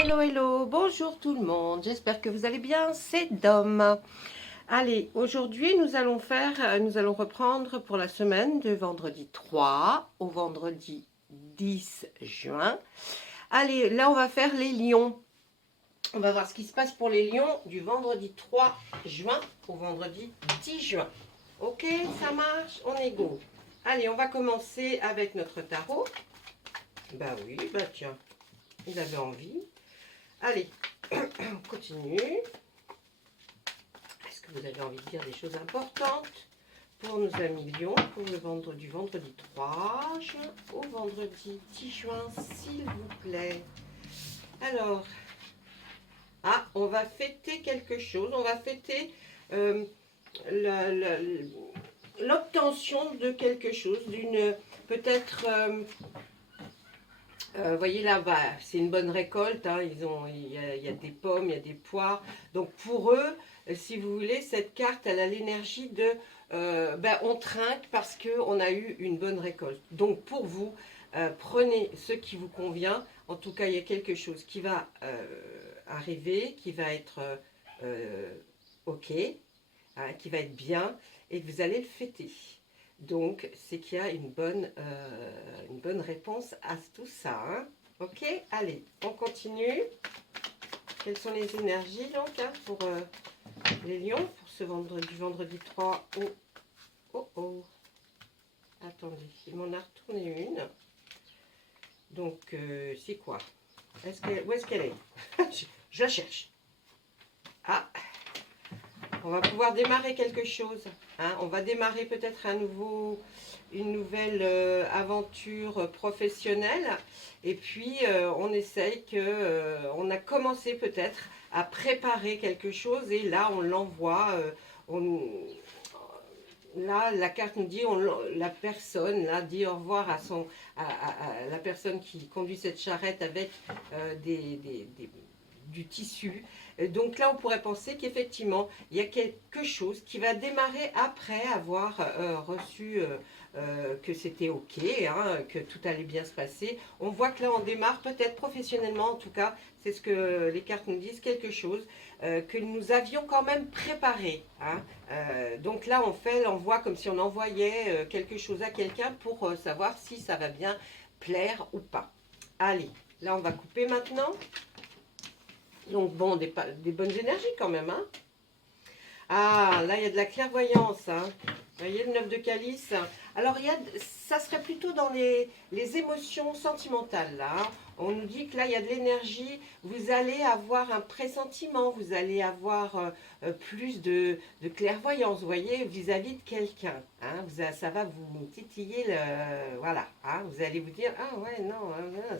Hello, hello, bonjour tout le monde, j'espère que vous allez bien, c'est Dom. Allez, aujourd'hui nous allons reprendre pour la semaine de vendredi 3 au vendredi 10 juin. Allez, là on va faire les lions. On va voir ce qui se passe pour les lions du vendredi 3 juin au vendredi 10 juin. Ok, ça marche, on est go. Allez, on va commencer avec notre tarot. Bah oui, bah tiens, il avait envie. Allez, on continue. Est-ce que vous avez envie de dire des choses importantes pour nos amis Lions pour le vendredi 3 juin au vendredi 10 juin, s'il vous plaît? Alors, on va fêter quelque chose. On va fêter l'obtention de quelque chose, d'une peut-être... vous voyez là, bah, c'est une bonne récolte, hein, il y a des pommes, il y a des poires. Donc pour eux, si vous voulez, cette carte, elle a l'énergie de on trinque parce qu'on a eu une bonne récolte. Donc pour vous, prenez ce qui vous convient. En tout cas, il y a quelque chose qui va arriver, qui va être OK, hein, qui va être bien et que vous allez le fêter. Donc, c'est qu'il y a une bonne réponse à tout ça. Hein. Ok, allez, on continue. Quelles sont les énergies donc hein, pour les lions pour ce vendredi 3 au... Oh oh. Attendez, il m'en a retourné une. Donc, c'est quoi? Où est-ce qu'elle est, je la cherche. Ah, on va pouvoir démarrer quelque chose. Hein. On va démarrer peut-être une nouvelle aventure professionnelle. Et puis, on essaye on a commencé peut-être à préparer quelque chose. Et là, on l'envoie. Là, la carte nous dit, la personne là, dit au revoir à la personne qui conduit cette charrette avec du tissu. Donc là, on pourrait penser qu'effectivement, il y a quelque chose qui va démarrer après avoir reçu que c'était OK, hein, que tout allait bien se passer. On voit que là, on démarre peut-être professionnellement, en tout cas, c'est ce que les cartes nous disent, quelque chose que nous avions quand même préparé. Hein. Donc là, on voit comme si on envoyait quelque chose à quelqu'un pour savoir si ça va bien plaire ou pas. Allez, là, on va couper maintenant. Donc bon, des bonnes énergies quand même. Hein. Ah, là, il y a de la clairvoyance. Hein. Vous voyez le 9 de calice. Alors, ça serait plutôt dans les émotions sentimentales. Là, hein. On nous dit que là, il y a de l'énergie. Vous allez avoir un pressentiment. Vous allez avoir plus de clairvoyance, vous voyez, vis-à-vis de quelqu'un. Hein. Ça va vous titiller. Voilà. Hein. Vous allez vous dire, ah ouais, non,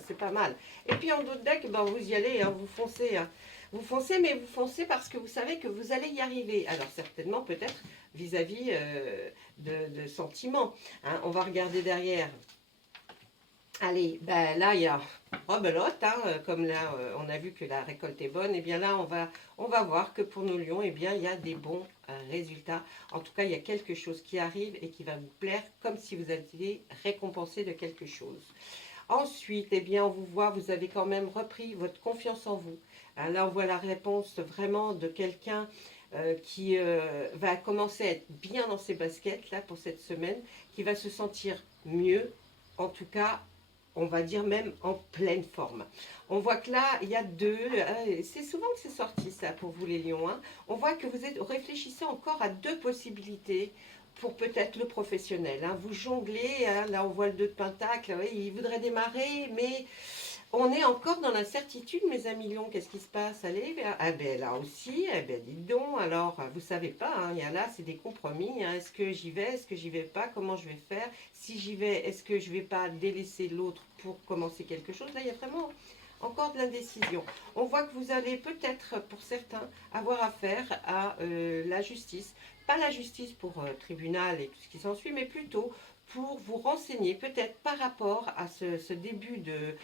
c'est pas mal. Et puis en d'autres decks, ben, vous y allez, hein, vous foncez. Hein. Vous foncez, mais vous foncez parce que vous savez que vous allez y arriver. Alors certainement, peut-être, vis-à-vis de sentiments. Hein. On va regarder derrière. Allez, ben là, il y a rebelote, hein, comme là, on a vu que la récolte est bonne. Et bien là, on va voir que pour nos lions, eh bien, il y a des bons résultats. En tout cas, il y a quelque chose qui arrive et qui va vous plaire, comme si vous étiez récompensé de quelque chose. Ensuite, eh bien, on vous voit, vous avez quand même repris votre confiance en vous. Là, on voit la réponse vraiment de quelqu'un qui va commencer à être bien dans ses baskets là pour cette semaine, qui va se sentir mieux, en tout cas, on va dire même en pleine forme. On voit que là, il y a c'est souvent que c'est sorti ça pour vous les lions. Hein. On voit que réfléchissez encore à deux possibilités pour peut-être le professionnel. Hein. Vous jonglez, hein, là on voit le 2 de pentacle, oui, il voudrait démarrer, mais on est encore dans l'incertitude, mes amis lions. Qu'est-ce qui se passe? Allez, ah ben là aussi, eh ben dites donc. Alors, vous savez pas, hein, il y a là, c'est des compromis. Hein. Est-ce que j'y vais? Est-ce que j'y vais pas? Comment je vais faire? Si j'y vais, est-ce que je vais pas délaisser l'autre pour commencer quelque chose? Là, il y a vraiment encore de l'indécision. On voit que vous allez peut-être, pour certains, avoir affaire à la justice. Pas la justice pour tribunal et tout ce qui s'ensuit, mais plutôt pour vous renseigner peut-être par rapport à ce début de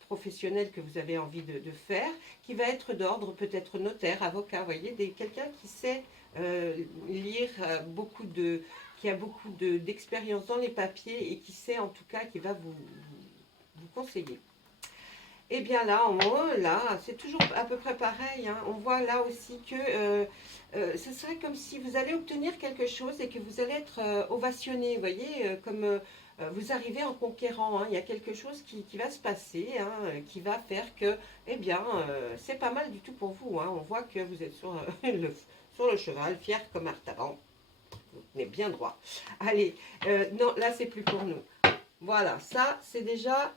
professionnel que vous avez envie de faire, qui va être d'ordre peut-être notaire, avocat, vous voyez, quelqu'un qui sait lire qui a beaucoup d'expérience dans les papiers et qui sait en tout cas, qui va vous conseiller. Et bien là, là, c'est toujours à peu près pareil, hein. On voit là aussi que ce serait comme si vous allez obtenir quelque chose et que vous allez être ovationné, vous voyez, comme vous arrivez en conquérant, hein. Il y a quelque chose qui va se passer, hein, qui va faire que, eh bien, c'est pas mal du tout pour vous, hein. On voit que vous êtes sur, sur le cheval, fier comme Artaban, vous tenez bien droit. Allez, non, là, c'est plus pour nous. Voilà, ça, c'est déjà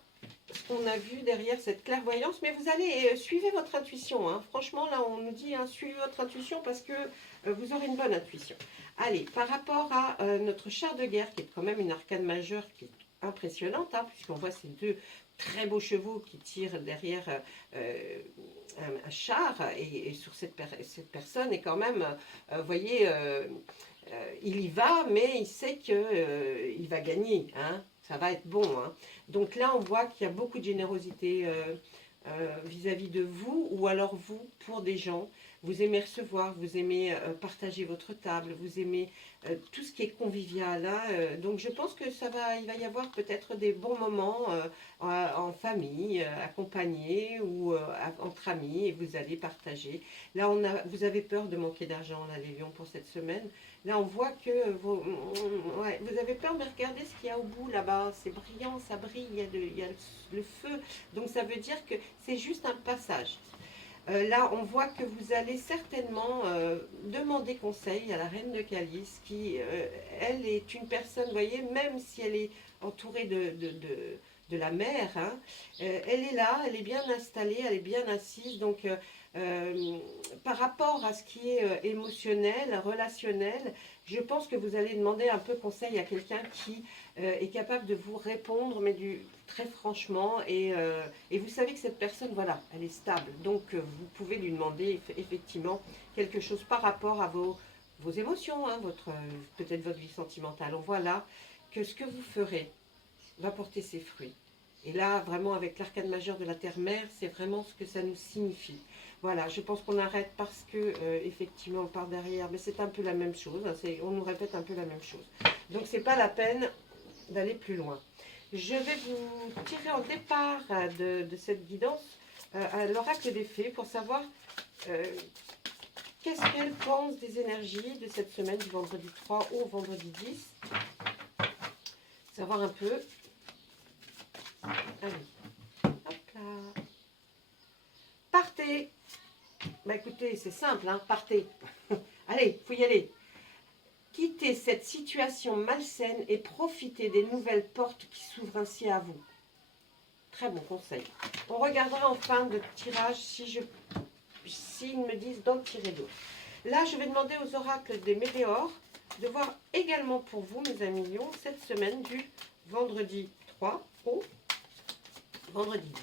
ce qu'on a vu derrière cette clairvoyance, mais vous allez suivre votre intuition, hein. Franchement, là, on nous dit, hein, suivez votre intuition parce que vous aurez une bonne intuition. Allez, par rapport à notre char de guerre, qui est quand même une arcane majeure qui est impressionnante, hein, puisqu'on voit ces deux très beaux chevaux qui tirent derrière un char, et sur cette personne est quand même, vous voyez, il y va, mais il sait qu'il va gagner, hein. Ça va être bon, hein. Donc là, on voit qu'il y a beaucoup de générosité vis-à-vis de vous, ou alors vous, pour des gens. Vous aimez recevoir, vous aimez partager votre table, vous aimez tout ce qui est convivial, hein. Donc je pense que il va y avoir peut-être des bons moments en famille, accompagnés ou entre amis, et vous allez partager. Là, vous avez peur de manquer d'argent, là, les lions, pour cette semaine. Là, on voit que ouais, vous avez peur, mais regardez ce qu'il y a au bout là-bas. C'est brillant, ça brille, il y a le feu. Donc, ça veut dire que c'est juste un passage. Là, on voit que vous allez certainement demander conseil à la reine de Calice, qui, elle, est une personne, vous voyez, même si elle est entourée de la mer, hein, elle est là, elle est bien installée, elle est bien assise. Donc, par rapport à ce qui est émotionnel, relationnel, je pense que vous allez demander un peu conseil à quelqu'un qui est capable de vous répondre, mais très franchement, et vous savez que cette personne, voilà, elle est stable. Donc, vous pouvez lui demander effectivement quelque chose par rapport à vos émotions, hein, peut-être votre vie sentimentale. On voit là que ce que vous ferez va porter ses fruits. Et là, vraiment, avec l'arcane majeure de la terre-mère, c'est vraiment ce que ça nous signifie. Voilà, je pense qu'on arrête parce que, effectivement, on part derrière, mais c'est un peu la même chose, hein, on nous répète un peu la même chose. Donc, c'est pas la peine d'aller plus loin. Je vais vous tirer en départ de cette guidance à l'oracle des fées pour savoir qu'est-ce qu'elle pense des énergies de cette semaine, du vendredi 3 au vendredi 10. Savoir un peu. Allez, hop là. Partez. Bah écoutez, c'est simple, hein, partez. Allez, faut y aller. Quittez cette situation malsaine et profitez des nouvelles portes qui s'ouvrent ainsi à vous. Très bon conseil. On regardera en fin de tirage s'ils me disent d'en tirer d'autres. Là, je vais demander aux oracles des météores de voir également pour vous, mes amis lions, cette semaine du vendredi 3 au vendredi 10.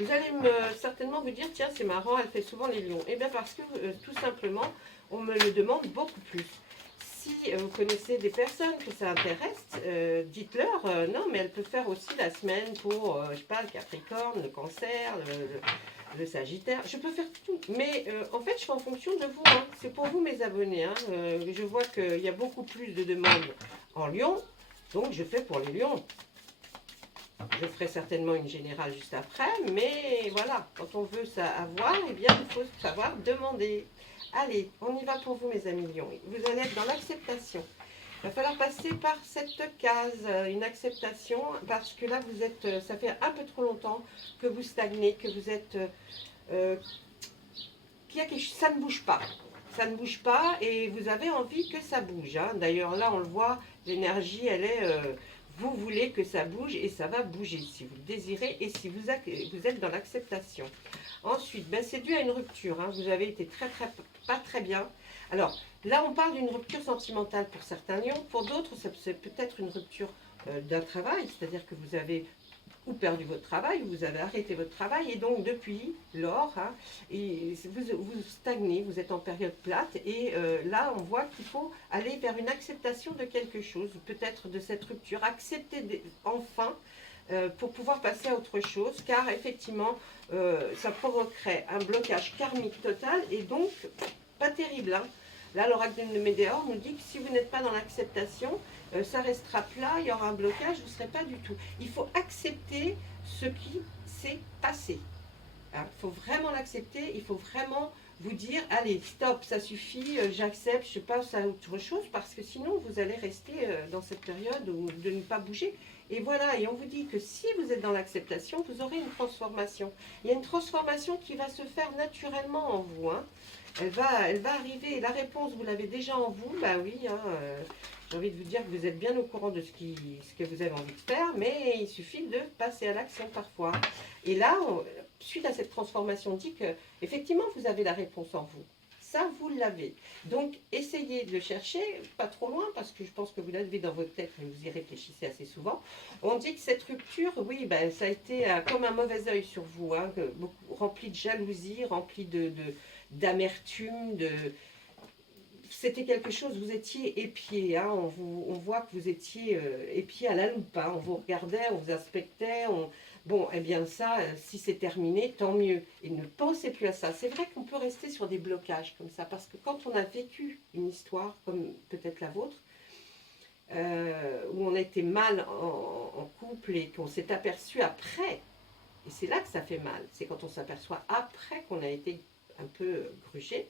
Vous allez certainement vous dire, tiens, c'est marrant, elle fait souvent les lions. Eh bien, parce que tout simplement, on me le demande beaucoup plus. Si vous connaissez des personnes que ça intéresse, dites-leur, non, mais elle peut faire aussi la semaine pour, je sais pas, le Capricorne, le Cancer, le Sagittaire. Je peux faire tout. Mais en fait, je fais en fonction de vous, hein. C'est pour vous, mes abonnés, hein. Je vois qu'il y a beaucoup plus de demandes en Lion, donc je fais pour les lions. Je ferai certainement une générale juste après, mais voilà, quand on veut ça avoir, eh bien, il faut savoir demander. Allez, on y va pour vous, mes amis lions. Vous allez être dans l'acceptation. Il va falloir passer par cette case, une acceptation, parce que là, vous êtes, ça fait un peu trop longtemps que vous stagnez, que vous êtes, ça ne bouge pas. Ça ne bouge pas et vous avez envie que ça bouge, hein. D'ailleurs, là, on le voit, l'énergie, elle est... vous voulez que ça bouge et ça va bouger si vous le désirez et si vous êtes dans l'acceptation. Ensuite, ben, c'est dû à une rupture, hein. Vous avez été pas très bien. Alors, là, on parle d'une rupture sentimentale pour certains lions. Pour d'autres, c'est peut-être une rupture d'un travail, c'est-à-dire que vous avez ou perdu votre travail, ou vous avez arrêté votre travail, et donc depuis lors, hein, et vous stagnez, vous êtes en période plate, et là on voit qu'il faut aller vers une acceptation de quelque chose, peut-être de cette rupture, accepter enfin pour pouvoir passer à autre chose, car effectivement ça provoquerait un blocage karmique total, et donc pas terrible, hein. Là, l'oracle de Médéor nous dit que si vous n'êtes pas dans l'acceptation, ça restera plat, il y aura un blocage, vous ne serez pas du tout. Il faut accepter ce qui s'est passé. hein. Il faut vraiment l'accepter, il faut vraiment vous dire, allez, stop, ça suffit, j'accepte, je passe à autre chose, parce que sinon vous allez rester dans cette période de ne pas bouger. Et voilà, et on vous dit que si vous êtes dans l'acceptation, vous aurez une transformation. Il y a une transformation qui va se faire naturellement en vous, hein. Elle va arriver, et la réponse, vous l'avez déjà en vous, bah oui, hein, j'ai envie de vous dire que vous êtes bien au courant de ce que vous avez envie de faire, mais il suffit de passer à l'action parfois. Et là, suite à cette transformation, on dit que effectivement, vous avez la réponse en vous. Ça, vous l'avez. Donc, essayez de le chercher, pas trop loin, parce que je pense que vous l'avez dans votre tête, mais vous y réfléchissez assez souvent. On dit que cette rupture, oui, ben, ça a été comme un mauvais œil sur vous, hein, rempli de jalousie, rempli d'amertume, c'était quelque chose, vous étiez épié, hein, on voit que vous étiez épié à la loupe, hein, on vous regardait, on vous inspectait, bon, eh bien ça, si c'est terminé, tant mieux. Et ne pensez plus à ça. C'est vrai qu'on peut rester sur des blocages comme ça, parce que quand on a vécu une histoire, comme peut-être la vôtre, où on a été mal en couple et qu'on s'est aperçu après, et c'est là que ça fait mal, c'est quand on s'aperçoit après qu'on a été un peu grugé,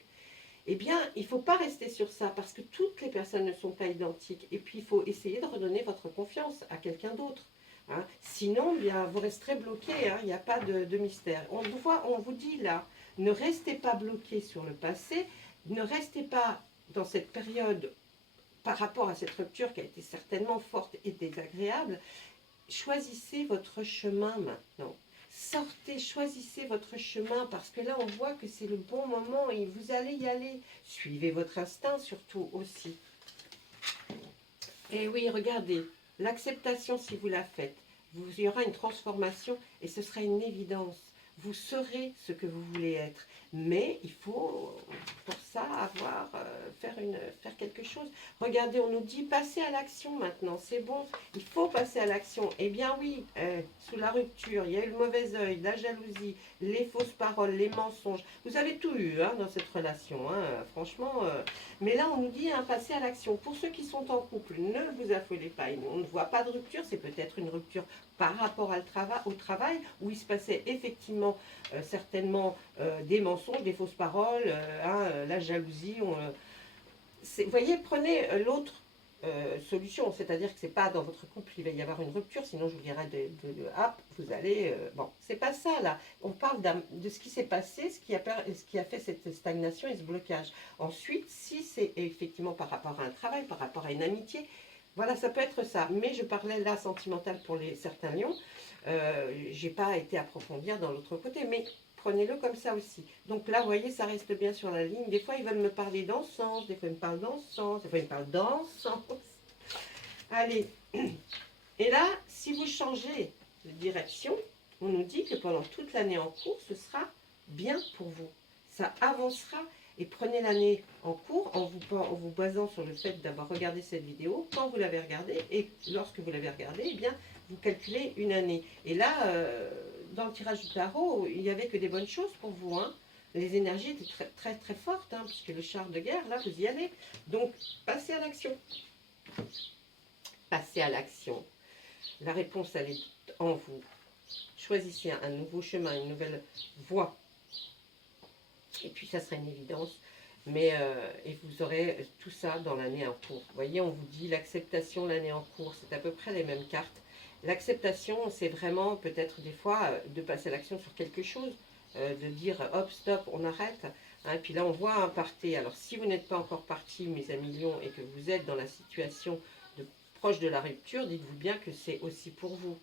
eh bien, il ne faut pas rester sur ça parce que toutes les personnes ne sont pas identiques. Et puis, il faut essayer de redonner votre confiance à quelqu'un d'autre, hein. Sinon, bien, vous resterez bloqué, hein. Il n'y a pas de mystère. On vous dit là, ne restez pas bloqué sur le passé, ne restez pas dans cette période par rapport à cette rupture qui a été certainement forte et désagréable. Choisissez votre chemin maintenant. Sortez, choisissez votre chemin parce que là on voit que c'est le bon moment et vous allez y aller. Suivez votre instinct surtout aussi. Et oui, regardez, l'acceptation si vous la faites, il y aura une transformation et ce sera une évidence. Vous serez ce que vous voulez être. Mais il faut pour ça faire quelque chose. Regardez, on nous dit passer à l'action maintenant, c'est bon, il faut passer à l'action. Eh bien oui, sous la rupture, il y a eu le mauvais œil, la jalousie, les fausses paroles, les mensonges. Vous avez tout eu hein, dans cette relation, hein, franchement. Mais là, on nous dit hein, passer à l'action. Pour ceux qui sont en couple, ne vous affolez pas. On ne voit pas de rupture, c'est peut-être une rupture par rapport au travail, où il se passait effectivement certainement des mensonges, des fausses paroles, la jalousie. Vous voyez, prenez l'autre solution, c'est-à-dire que c'est pas dans votre couple qu'il va y avoir une rupture, sinon je vous dirais hop, vous allez... bon, c'est pas ça là. On parle de ce qui s'est passé, ce qui a fait cette stagnation et ce blocage. Ensuite, si c'est effectivement par rapport à un travail, par rapport à une amitié, voilà, ça peut être ça. Mais je parlais là sentimental pour certains lions. J'ai pas été approfondir dans l'autre côté, mais prenez-le comme ça aussi. Donc là, vous voyez, ça reste bien sur la ligne. Des fois, ils veulent me parler dans ce sens, des fois, ils me parlent dans ce sens, des fois, ils me parlent dans ce sens. Allez. Et là, si vous changez de direction, on nous dit que pendant toute l'année en cours, ce sera bien pour vous. Ça avancera. Et prenez l'année en cours en vous basant sur le fait d'avoir regardé cette vidéo, quand vous l'avez regardée, et lorsque vous l'avez regardée, eh bien, vous calculez une année. Et là, dans le tirage du tarot, il n'y avait que des bonnes choses pour vous, hein. Les énergies étaient très très très fortes, hein, puisque le char de guerre, là, vous y allez. Donc, passez à l'action. Passez à l'action. La réponse, elle est en vous. Choisissez un nouveau chemin, une nouvelle voie. Et puis, ça sera une évidence. Mais, et vous aurez tout ça dans l'année en cours. Vous voyez, on vous dit l'acceptation, l'année en cours, c'est à peu près les mêmes cartes. L'acceptation, c'est vraiment peut-être des fois de passer à l'action sur quelque chose, de dire hop, stop, on arrête. Hein, puis là, on voit un partez. Alors, si vous n'êtes pas encore parti, mes amis lions, et que vous êtes dans la situation proche de la rupture, dites-vous bien que c'est aussi pour vous.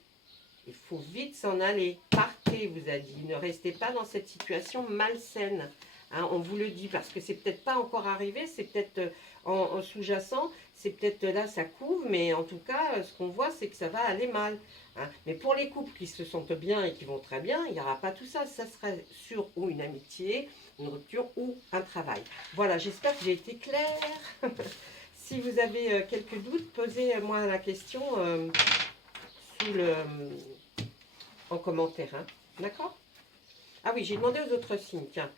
Il faut vite s'en aller. Partez, vous a dit. Ne restez pas dans cette situation malsaine. Hein, on vous le dit parce que c'est peut-être pas encore arrivé, c'est peut-être en sous-jacent, c'est peut-être là ça couvre, mais en tout cas, ce qu'on voit, c'est que ça va aller mal. Hein. Mais pour les couples qui se sentent bien et qui vont très bien, il n'y aura pas tout ça. Ça sera sur ou une amitié, une rupture ou un travail. Voilà, j'espère que j'ai été claire. Si vous avez quelques doutes, posez-moi la question en commentaire. Hein. D'accord? Ah oui, j'ai demandé aux autres signes. Tiens,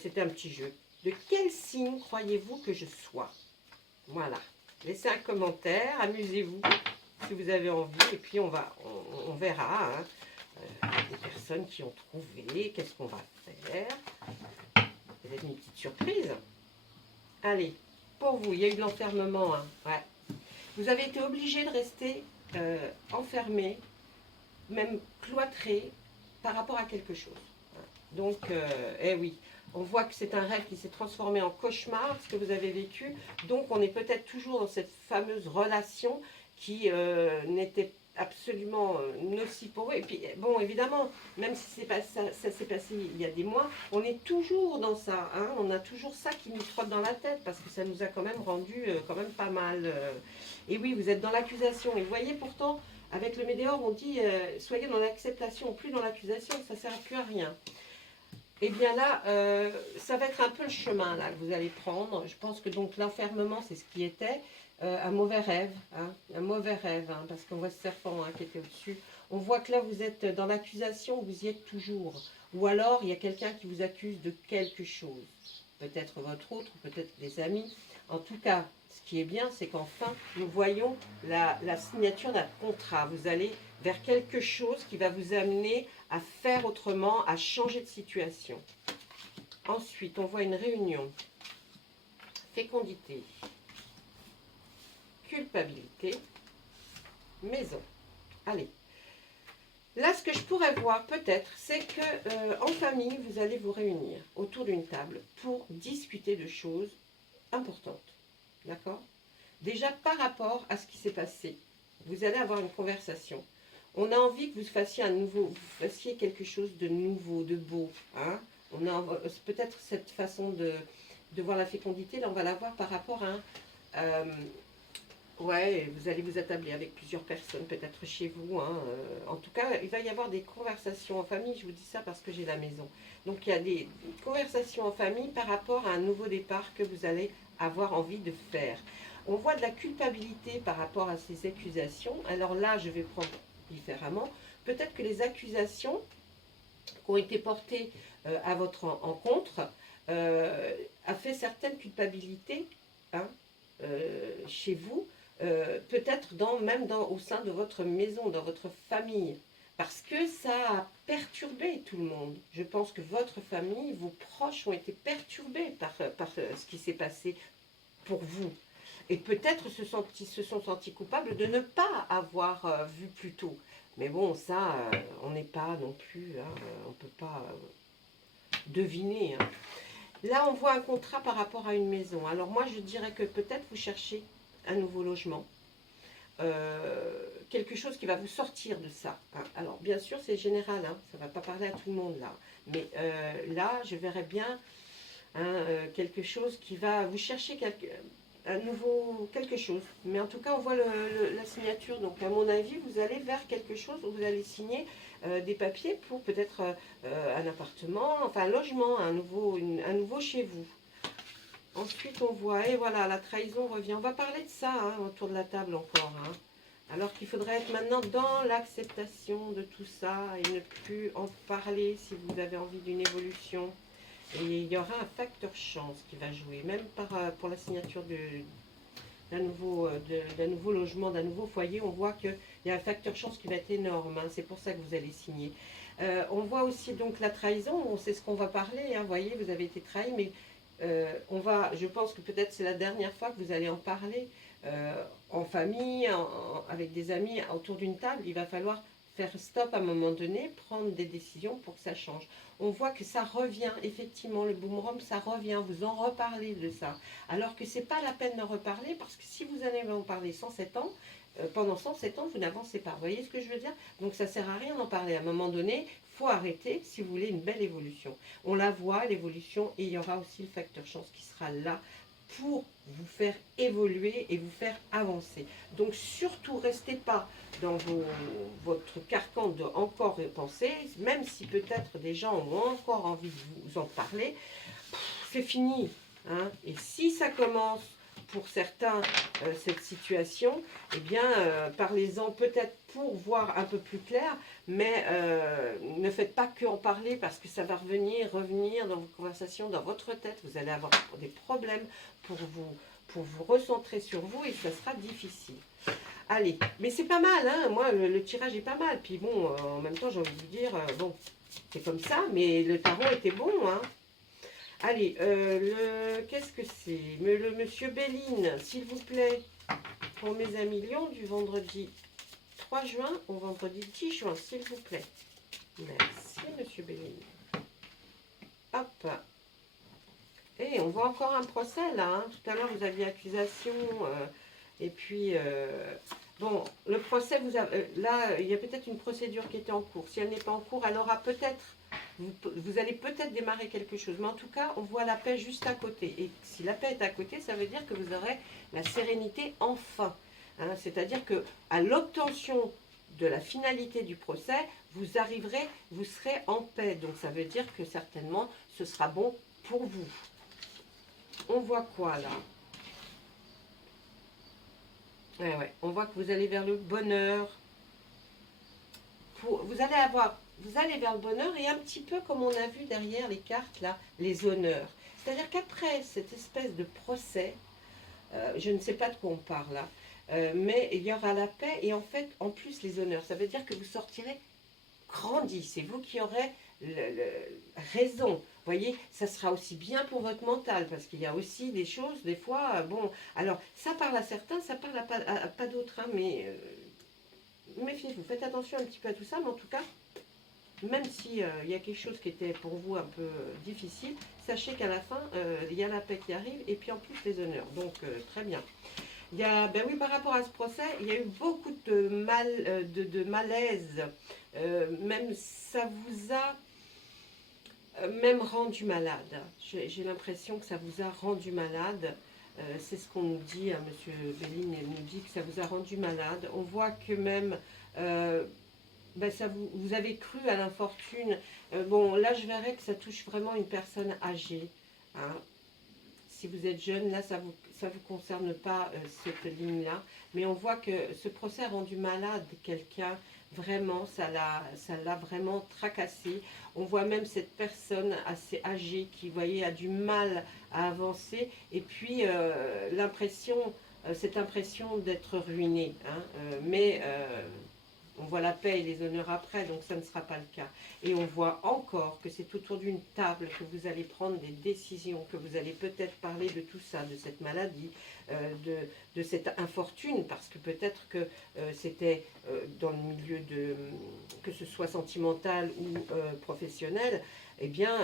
c'était un petit jeu. De quel signe croyez-vous que je sois? Voilà. Laissez un commentaire, amusez-vous si vous avez envie. Et puis on verra. Hein. Des personnes qui ont trouvé, qu'est-ce qu'on va faire? Peut-être une petite surprise. Allez, pour vous, il y a eu de l'enfermement. Hein. Ouais. Vous avez été obligé de rester enfermé, même cloîtré, par rapport à quelque chose. Donc, eh oui, on voit que c'est un rêve qui s'est transformé en cauchemar, ce que vous avez vécu. Donc, on est peut-être toujours dans cette fameuse relation qui n'était absolument nocive pour vous. Et puis, bon, évidemment, même si ça s'est passé il y a des mois, on est toujours dans ça. Hein, on a toujours ça qui nous trotte dans la tête parce que ça nous a quand même rendu quand même pas mal. Et oui, vous êtes dans l'accusation. Et vous voyez, pourtant, avec le Médéor, on dit soyez dans l'acceptation, plus dans l'accusation, ça ne sert plus à rien. Et bien là, ça va être un peu le chemin là, que vous allez prendre. Je pense que donc l'enfermement, c'est ce qui était un mauvais rêve. Hein, un mauvais rêve, hein, parce qu'on voit ce serpent hein, qui était au-dessus. On voit que là, vous êtes dans l'accusation, vous y êtes toujours. Ou alors, il y a quelqu'un qui vous accuse de quelque chose. Peut-être votre autre, peut-être des amis. En tout cas, ce qui est bien, c'est qu'enfin, nous voyons la signature d'un contrat. Vous allez vers quelque chose qui va vous amener à faire autrement, à changer de situation. Ensuite, on voit une réunion. Fécondité. Culpabilité. Maison. Allez. Là, ce que je pourrais voir peut-être, c'est que en famille, vous allez vous réunir autour d'une table pour discuter de choses importantes. D'accord? Déjà, par rapport à ce qui s'est passé, vous allez avoir une conversation. On a envie que vous fassiez quelque chose de nouveau, de beau. Hein? On a peut-être cette façon de voir la fécondité. Là, on va la voir par rapport à ouais, vous allez vous attabler avec plusieurs personnes, peut-être chez vous. Hein. En tout cas, il va y avoir des conversations en famille. Je vous dis ça parce que j'ai la maison. Donc, il y a des conversations en famille par rapport à un nouveau départ que vous allez avoir envie de faire. On voit de la culpabilité par rapport à ces accusations. Alors là, je vais prendre différemment. Peut-être que les accusations qui ont été portées à votre encontre a fait certaines culpabilités hein, chez vous. Peut-être même au sein de votre maison, dans votre famille, parce que ça a perturbé tout le monde. Je pense que votre famille, vos proches ont été perturbés par ce qui s'est passé pour vous. Et peut-être se sont sentis coupables de ne pas avoir vu plus tôt. Mais bon, ça, on n'est pas non plus, hein, on ne peut pas deviner. Hein. Là, on voit un contrat par rapport à une maison. Alors moi, je dirais que peut-être vous cherchez un nouveau logement. Quelque chose qui va vous sortir de ça. Hein. Alors, bien sûr, c'est général, hein, ça ne va pas parler à tout le monde là. Mais là, je verrais bien hein, quelque chose qui va vous chercher un nouveau quelque chose. Mais en tout cas, on voit la signature. Donc, à mon avis, vous allez vers quelque chose où vous allez signer des papiers pour peut-être un appartement, enfin un logement, un nouveau chez vous. Ensuite, on voit, et voilà, la trahison revient. On va parler de ça hein, autour de la table encore. Hein. Alors qu'il faudrait être maintenant dans l'acceptation de tout ça et ne plus en parler si vous avez envie d'une évolution. Et il y aura un facteur chance qui va jouer, même pour la signature d'un nouveau logement, d'un nouveau foyer. On voit qu'il y a un facteur chance qui va être énorme. Hein, c'est pour ça que vous allez signer. On voit aussi donc la trahison. On sait ce qu'on va parler. Hein, vous voyez, vous avez été trahi, mais je pense que peut-être c'est la dernière fois que vous allez en parler en famille, avec des amis, autour d'une table. Il va falloir faire stop à un moment donné, prendre des décisions pour que ça change. On voit que ça revient, effectivement, le boomerang, ça revient, vous en reparlez de ça. Alors que c'est pas la peine de reparler, parce que si vous allez en parler 107 ans, pendant 107 ans, vous n'avancez pas. Vous voyez ce que je veux dire? Donc ça sert à rien d'en parler. À un moment donné, il faut arrêter si vous voulez une belle évolution. On la voit, l'évolution, et il y aura aussi le facteur chance qui sera là pour vous faire évoluer et vous faire avancer. Donc surtout, restez pas dans votre carcan de encore penser, même si peut-être des gens ont encore envie de vous en parler, c'est fini. Hein. Et si ça commence pour certains cette situation, eh bien parlez-en peut-être pour voir un peu plus clair, mais ne faites pas que en parler parce que ça va revenir dans vos conversations, dans votre tête. Vous allez avoir des problèmes pour vous recentrer sur vous et ça sera difficile. Allez, mais c'est pas mal, hein. Moi, le tirage est pas mal. Puis bon, en même temps, j'ai envie de vous dire, bon, c'est comme ça, mais le tarot était bon, hein. Allez, qu'est-ce que c'est? Le monsieur Béline, s'il vous plaît, pour mes amis Lyon, du vendredi 3 juin au vendredi 10 juin, s'il vous plaît. Merci, monsieur Béline. Hop. Et on voit encore un procès, là, hein. Tout à l'heure, vous aviez accusation, et puis... bon, le procès, là, il y a peut-être une procédure qui était en cours. Si elle n'est pas en cours, elle aura peut-être... Vous allez peut-être démarrer quelque chose. Mais en tout cas, on voit la paix juste à côté. Et si la paix est à côté, ça veut dire que vous aurez la sérénité enfin. Hein, c'est-à-dire qu'à l'obtention de la finalité du procès, vous serez en paix. Donc ça veut dire que certainement, ce sera bon pour vous. On voit quoi là? Ouais, on voit que vous allez vers le bonheur. Vous allez vers le bonheur et un petit peu comme on a vu derrière les cartes là, les honneurs. C'est-à-dire qu'après cette espèce de procès, je ne sais pas de quoi on parle là, mais il y aura la paix et en fait, en plus les honneurs. Ça veut dire que vous sortirez grandi. C'est vous qui aurez raison. Vous voyez, ça sera aussi bien pour votre mental, parce qu'il y a aussi des choses, des fois, bon, alors, ça parle à certains, ça parle à pas d'autres, hein, mais méfiez-vous, faites attention un petit peu à tout ça, mais en tout cas, même si il y a quelque chose qui était pour vous un peu difficile, sachez qu'à la fin, il y a la paix qui arrive, et puis en plus les honneurs, donc très bien. Il y a, ben oui, par rapport à ce procès, il y a eu beaucoup de malaise, même ça vous a même rendu malade. J'ai l'impression que ça vous a rendu malade. C'est ce qu'on nous dit, hein, Monsieur Béline nous dit que ça vous a rendu malade. On voit que même, ben vous avez cru à l'infortune. Bon, là, je verrais que ça touche vraiment une personne âgée. Hein. Si vous êtes jeune, là, ça vous concerne pas cette ligne-là. Mais on voit que ce procès a rendu malade quelqu'un. Vraiment, ça l'a vraiment tracassé. On voit même cette personne assez âgée qui, vous voyez, a du mal à avancer. Et puis, cette impression d'être ruiné. Hein, mais on voit la paix et les honneurs après, donc ça ne sera pas le cas. Et on voit encore que c'est autour d'une table que vous allez prendre des décisions, que vous allez peut-être parler de tout ça, de cette maladie, de cette infortune, parce que peut-être que c'était dans le milieu que ce soit sentimental ou professionnel, eh bien,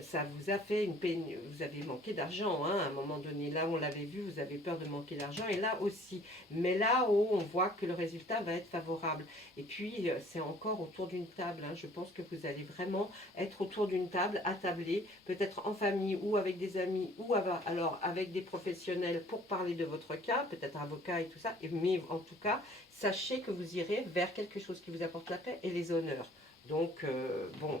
ça vous a fait une peine, vous avez manqué d'argent, hein, à un moment donné. Là, on l'avait vu, vous avez peur de manquer d'argent, et là aussi. Mais là-haut, on voit que le résultat va être favorable. Et puis, c'est encore autour d'une table. Hein. Je pense que vous allez vraiment être autour d'une table, attablé, peut-être en famille ou avec des amis, ou alors avec des professionnels pour parler de votre cas, peut-être avocat et tout ça. Mais en tout cas, sachez que vous irez vers quelque chose qui vous apporte la paix et les honneurs. Donc, bon...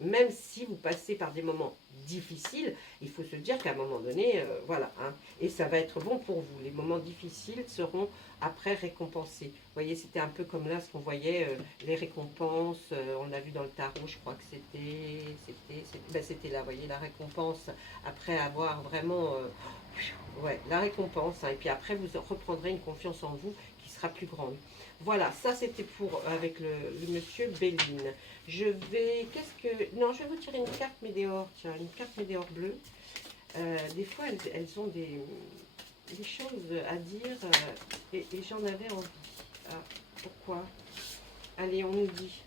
Même si vous passez par des moments difficiles, il faut se dire qu'à un moment donné, voilà, hein, et ça va être bon pour vous. Les moments difficiles seront après récompensés. Vous voyez, c'était un peu comme là ce qu'on voyait, les récompenses, on l'a vu dans le tarot, je crois que c'était là, vous voyez, la récompense, après avoir vraiment, ouais, la récompense, hein, et puis après vous reprendrez une confiance en vous qui sera plus grande. Voilà, ça c'était pour avec le monsieur Béline. Je vais, non, je vais vous tirer une carte Médéor, tiens, une carte Médéor bleue. Des fois, elles ont des choses à dire et j'en avais envie. Ah, pourquoi? Allez, on nous dit.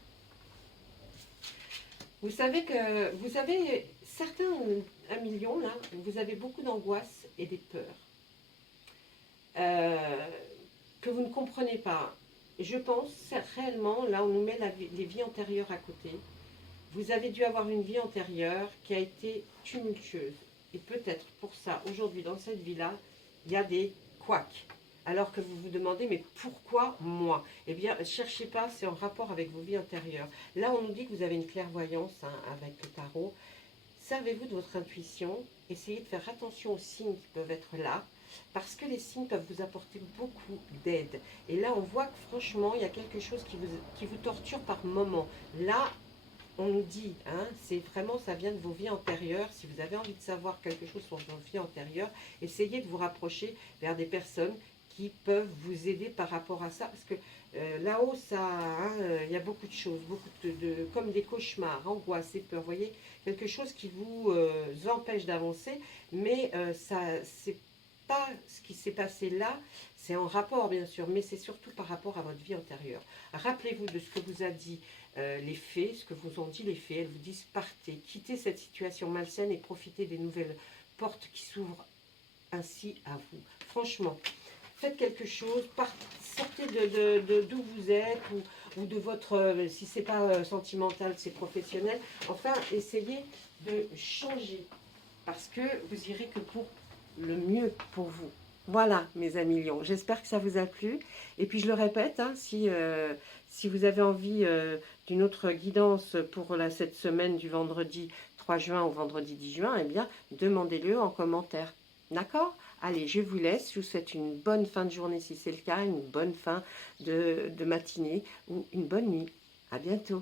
Vous savez que vous avez certains, 1 million là, vous avez beaucoup d'angoisse et des peurs que vous ne comprenez pas. Je pense réellement, là on nous met les vies antérieures à côté. Vous avez dû avoir une vie antérieure qui a été tumultueuse. Et peut-être pour ça, aujourd'hui dans cette vie-là, il y a des couacs. Alors que vous vous demandez, mais pourquoi moi? Eh bien, cherchez pas, c'est en rapport avec vos vies antérieures. Là, on nous dit que vous avez une clairvoyance hein, avec le tarot. Servez-vous de votre intuition. Essayez de faire attention aux signes qui peuvent être là. Parce que les signes peuvent vous apporter beaucoup d'aide. Et là, on voit que franchement, il y a quelque chose qui vous torture par moment. Là, on nous dit, hein, c'est vraiment, ça vient de vos vies antérieures. Si vous avez envie de savoir quelque chose sur vos vies antérieures, essayez de vous rapprocher vers des personnes qui peuvent vous aider par rapport à ça. Parce que là-haut, ça, il y a beaucoup de choses, comme des cauchemars, angoisses et peurs. Vous voyez, quelque chose qui vous empêche d'avancer, mais ça, c'est pas ce qui s'est passé là, c'est en rapport bien sûr, mais c'est surtout par rapport à votre vie antérieure. Rappelez-vous de ce que vous a dit les fées, ce que vous ont dit les fées. Elles vous disent partez, quittez cette situation malsaine et profitez des nouvelles portes qui s'ouvrent ainsi à vous. Franchement, faites quelque chose, sortez d'où vous êtes ou de votre, si c'est pas sentimental, c'est professionnel. Enfin, essayez de changer parce que vous irez que pour le mieux pour vous. Voilà, mes amis lions. J'espère que ça vous a plu. Et puis, je le répète, hein, si vous avez envie d'une autre guidance pour cette semaine du vendredi 3 juin au vendredi 10 juin, eh bien, demandez-le en commentaire. D'accord? Allez, je vous laisse. Je vous souhaite une bonne fin de journée si c'est le cas, une bonne fin de matinée ou une bonne nuit. À bientôt.